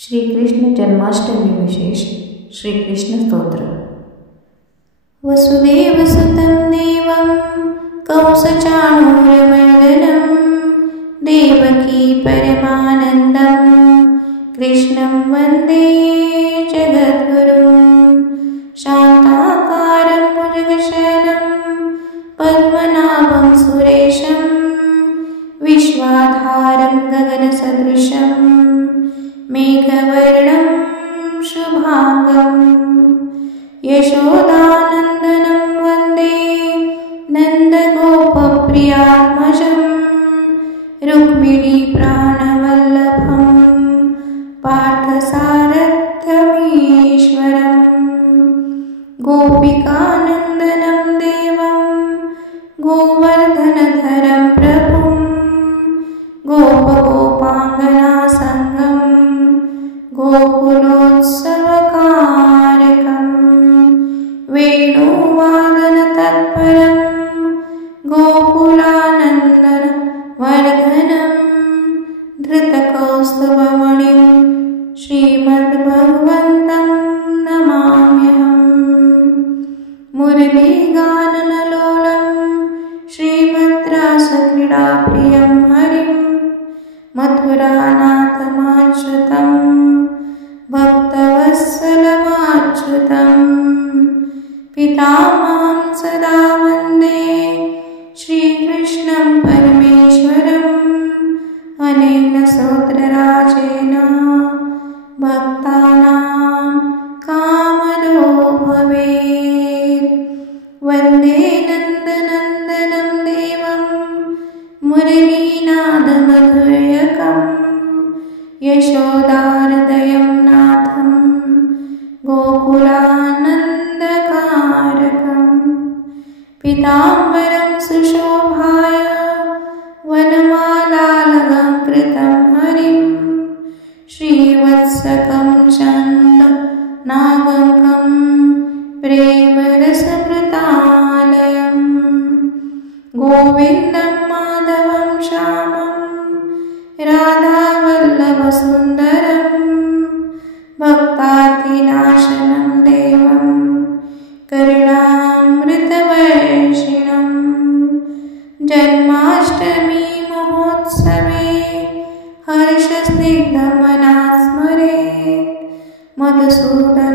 श्री कृष्ण जन्माष्टमी विशेष श्री कृष्ण स्तोत्र। वसुदेवसुतं देवं कंसचाणूरमर्दनं देवकी परमानन्दं कृष्णं वन्दे जगद्गुरुं। शान्ताकारं भुजगशयनं पद्मनाभं सुरेशं विश्वाधारं गगनसदृशं मेघवर्णं शुभांगं। यशोदानन्दनं वन्दे नन्दगोपप्रियात्मजं रुक्मिणीप्राणवल्लभं पार्थसारथ्यमीश्वरम्। गोपिकानन्दनं देवं गोवर्धनधरं प्रभुं गोपगोपाङ्गनासङ्गं गोकुलोत्सवकारकं। वेणुवादनतत्परं गोकुलानन्दनवर्धनं धृतकौस्तुभमणिं श्रीमद्भगवन्तं नमाम्यहम्। मुरलीगाननलोलं श्रीभद्रासक्रीडाप्रियं हरिं मथुरानाथमाच्युतं भक्तवत्सलमाच्युतं। पितामहं सदा वन्दे श्रीकृष्णं परमेश्वरम्। अनेन स्तोत्रराजेन भक्तानां कामदो भवेत्। वन्दे नन्दनन्दनं देवं मुरलीनादमधुर्यकं यशोदाहृदयं नाथं गोकुलानन्दकारकं। पीताम्बरं सुशोभाय वनमालालङ्कृतं हरिं श्रीवत्सकं चन्दनागं प्रेमरसमृतालयं। गोविन्दं माधवं श्यामं राधावल्लभसुन्दरं भक्तार्तिनाशनं देवं करुणामृतवर्षिणं। जन्माष्टमी महोत्सवे हर्षस्निग्धमना स्मरेत् मधुसूदन